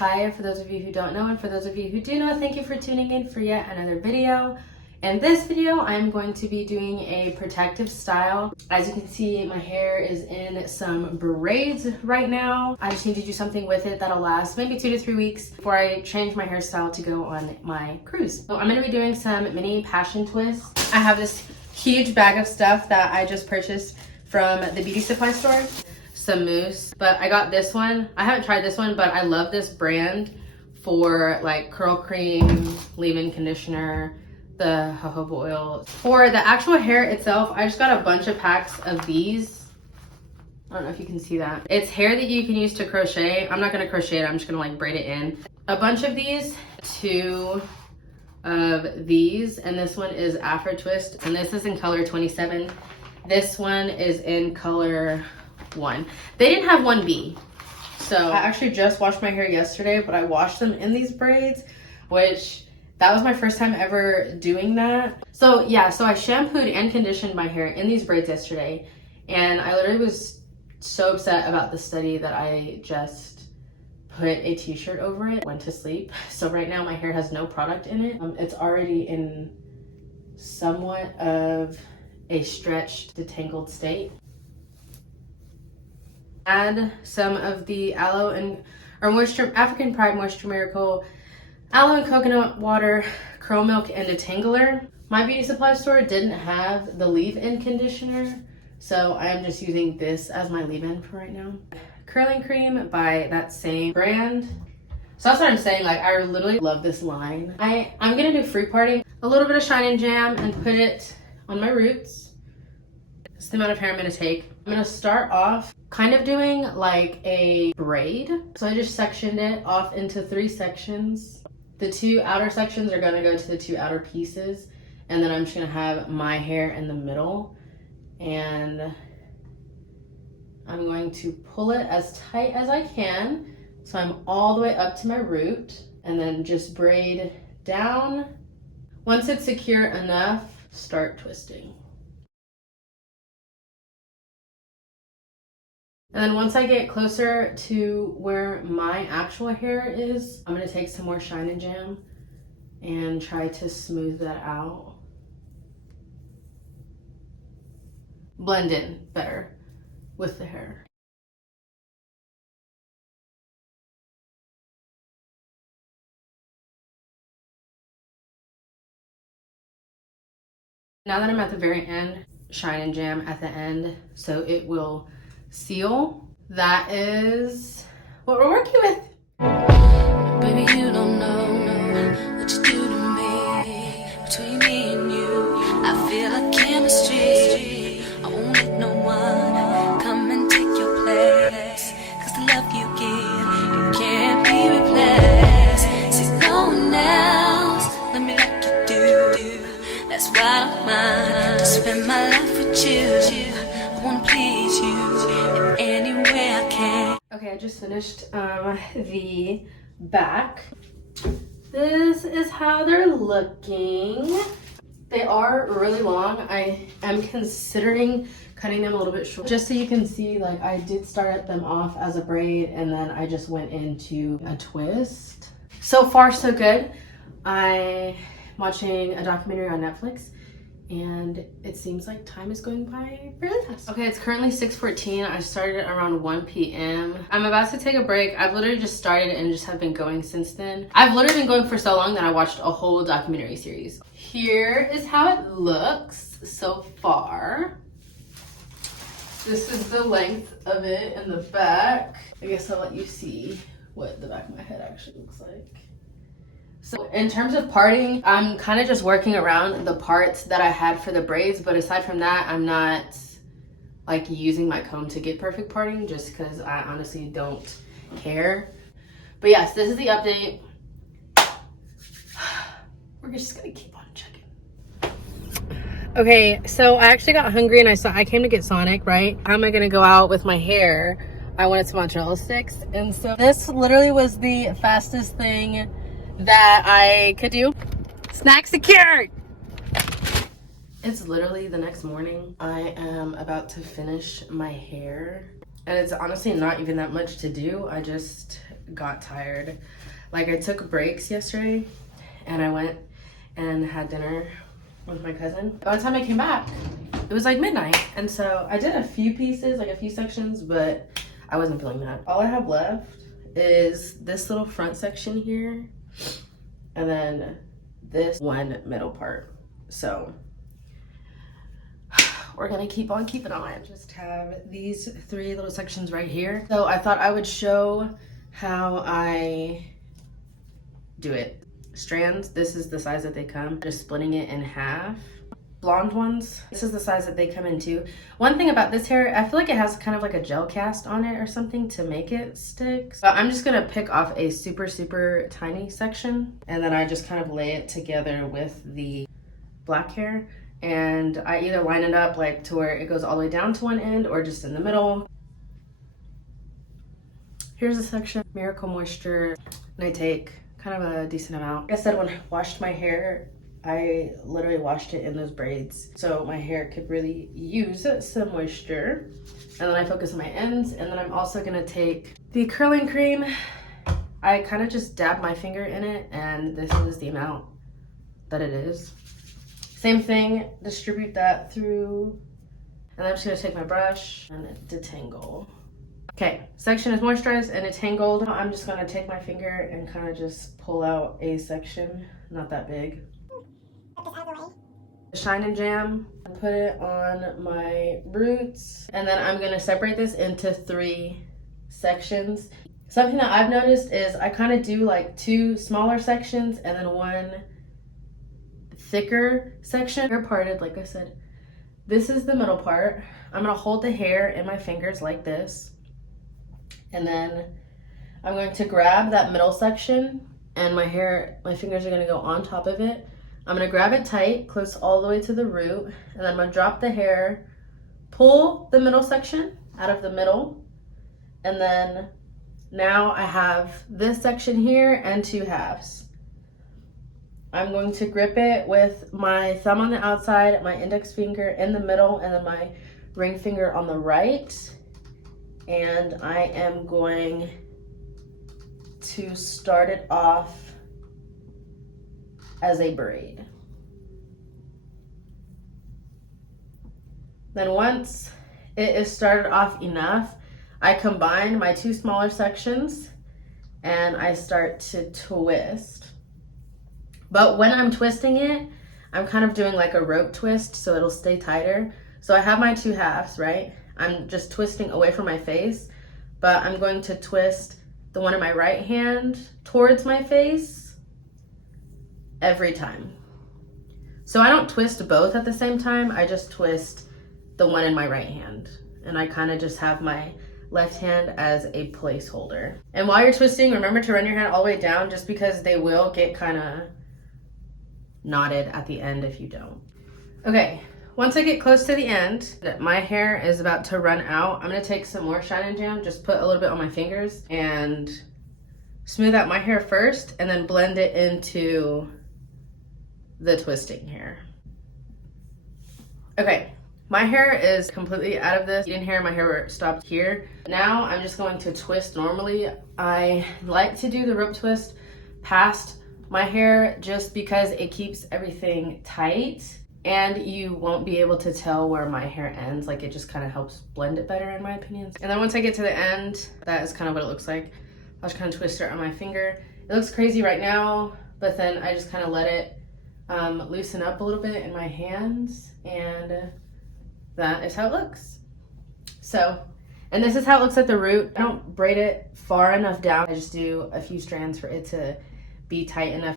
Ty, for those of you who don't know, and for those of you who do know, thank you for tuning in for yet another video. In this video, I'm going to be doing a protective style. As you can see, my hair is in some braids right now. I just need to do something with it that'll last maybe 2 to 3 weeks before I change my hairstyle to go on my cruise. So I'm gonna be doing some mini passion twists. I have this huge bag of stuff that I just purchased from the beauty supply store. Some mousse, but I got this one. I haven't tried this one, but I love this brand for like curl cream, leave-in conditioner, the jojoba oil. For the actual hair itself, I just got a bunch of packs of these. I don't know if you can see that. It's hair that you can use to crochet. I'm not gonna crochet it, I'm just gonna like braid it in. A bunch of these, 2 of these, and this one is Afro Twist, and this is in color 27. This one is in color 1. They didn't have 1B. So I actually just washed my hair yesterday, but I washed them in these braids, which that was my first time ever doing that. So yeah, so I shampooed and conditioned my hair in these braids yesterday, and I literally was so upset about the study that I just put a t-shirt over it, went to sleep. So right now my hair has no product in it. It's already in somewhat of a stretched, detangled state. Add some of the aloe and African Pride Moisture Miracle aloe and coconut water, curl milk, and detangler. My beauty supply store didn't have the leave-in conditioner, so I am just using this as my leave-in for right now. Curling cream by that same brand. So that's what I'm saying, like I literally love this line. I'm gonna do free parting, a little bit of Shine and Jam, and put it on my roots. That's the amount of hair I'm gonna take. I'm gonna start off kind of doing like a braid. So I just sectioned it off into 3 sections. The 2 outer sections are gonna go to the 2 outer pieces, and then I'm just gonna have my hair in the middle, and I'm going to pull it as tight as I can so I'm all the way up to my root, and then just braid down. Once it's secure enough, start twisting. And then once I get closer to where my actual hair is, I'm gonna take some more Shine and Jam and try to smooth that out. Blend in better with the hair. Now that I'm at the very end, Shine and Jam at the end so it will seal. That is what we're working with. Baby, you don't know what you do to me. Between me and you, I feel like chemistry. I won't let no one come and take your place, 'cause the love you give, it can't be replaced. See, no one else, let me like you do. That's why I don't mind to spend my life with you. I wanna please you in any way I can. Okay, I just finished the back. This is how they're looking. They are really long. I am considering cutting them a little bit short, just so you can see, like I did start them off as a braid and then I just went into a twist. So far so good. I'm watching a documentary on Netflix, and it seems like time is going by really fast. Okay, it's currently 6:14. I started around 1 p.m. I'm about to take a break. I've literally just started and just have been going since then. I've literally been going for so long that I watched a whole documentary series. Here is how it looks so far. This is the length of it in the back. I guess I'll let you see what the back of my head actually looks like. So in terms of parting, I'm kind of just working around the parts that I had for the braids, but aside from that, I'm not like using my comb to get perfect parting, just because I honestly don't care. But yes, this is the update. We're just gonna keep on checking. Okay, so I actually got hungry and I came to get Sonic, right? How am I gonna go out with my hair? I wanted some mozzarella sticks, and so this literally was the fastest thing that I could do. Snack secured! It's literally the next morning. I am about to finish my hair, and it's honestly not even that much to do. I just got tired. Like, I took breaks yesterday and I went and had dinner with my cousin. By the time I came back, it was like midnight. And so I did a few pieces, like a few sections, but I wasn't feeling that. All I have left is this little front section here and then this one middle part. So we're gonna keep on keeping on. Just have these 3 little sections right here. So I thought I would show how I do it. Strands, this is the size that they come. Just splitting it in half. Blonde ones, this is the size that they come in too. One thing about this hair, I feel like it has kind of like a gel cast on it or something to make it stick. So I'm just gonna pick off a super, super tiny section and then I just kind of lay it together with the black hair. And I either line it up like to where it goes all the way down to one end or just in the middle. Here's a section, Miracle Moisture, and I take kind of a decent amount. Like I said, when I washed my hair, I literally washed it in those braids so my hair could really use some moisture. And then I focus on my ends, and then I'm also gonna take the curling cream. I kind of just dab my finger in it, and this is the amount that it is. Same thing, distribute that through, and I'm just gonna take my brush and detangle. Okay, section is moisturized and detangled. I'm just gonna take my finger and kind of just pull out a section, not that big. Shine and jam, put it on my roots, and then I'm gonna separate this into 3 sections. Something that I've noticed is I kind of do like 2 smaller sections and then 1 thicker section. Hair parted, like I said. This is the middle part. I'm gonna hold the hair in my fingers like this, and then I'm going to grab that middle section, and my fingers are gonna go on top of it. I'm gonna grab it tight, close all the way to the root, and then I'm gonna drop the hair, pull the middle section out of the middle, and then now I have this section here and 2 halves. I'm going to grip it with my thumb on the outside, my index finger in the middle, and then my ring finger on the right. And I am going to start it off as a braid. Then once it is started off enough, I combine my 2 smaller sections and I start to twist. But when I'm twisting it, I'm kind of doing like a rope twist so it'll stay tighter. So I have my 2 halves, right? I'm just twisting away from my face, but I'm going to twist the one in my right hand towards my face every time. So I don't twist both at the same time, I just twist the one in my right hand. And I kind of just have my left hand as a placeholder. And while you're twisting, remember to run your hand all the way down, just because they will get kind of knotted at the end if you don't. Okay, once I get close to the end, my hair is about to run out. I'm gonna take some more Shine and Jam, just put a little bit on my fingers and smooth out my hair first and then blend it into the twisting hair. Okay, my hair is completely out of this. In here, my hair stopped here. Now I'm just going to twist normally. I like to do the rope twist past my hair just because it keeps everything tight and you won't be able to tell where my hair ends. Like, it just kind of helps blend it better in my opinion. And then once I get to the end, that is kind of what it looks like. I'll just kind of twist it on my finger. It looks crazy right now, but then I just kind of let it loosen up a little bit in my hands, and that is how it looks. So, and this is how it looks at the root. I don't braid it far enough down. I just do a few strands for it to be tight enough.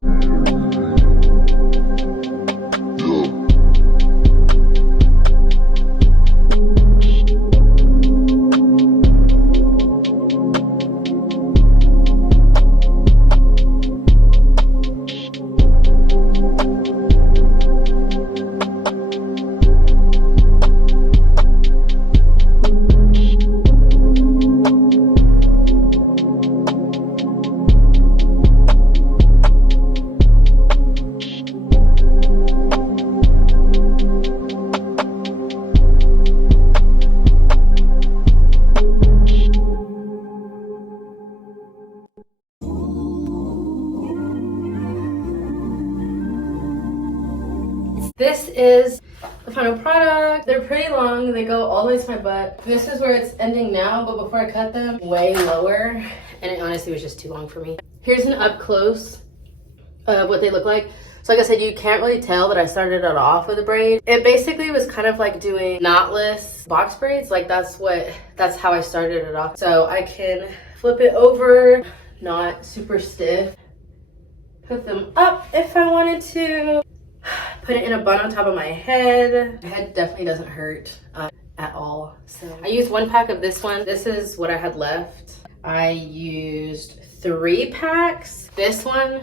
This is the final product. They're pretty long. They go all the way to my butt. This is where it's ending now, but before I cut them, way lower. And it honestly was just too long for me. Here's an up close of what they look like. So like I said, you can't really tell that I started it off with a braid. It basically was kind of like doing knotless box braids. Like that's how I started it off. So I can flip it over, not super stiff. Put them up if I wanted to. Put it in a bun on top of my head. My head definitely doesn't hurt at all. So I used 1 pack of this one. This is what I had left. I used 3 packs. This one.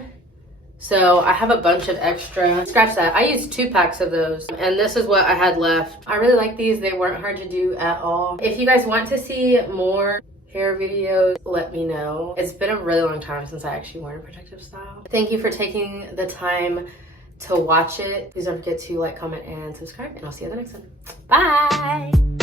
So I have a bunch of extra. Scratch that. I used 2 packs of those. And this is what I had left. I really like these. They weren't hard to do at all. If you guys want to see more hair videos, let me know. It's been a really long time since I actually worn a protective style. Thank you for taking the time to watch it. Please don't forget to like, comment, and subscribe. And I'll see you in the next one. Bye!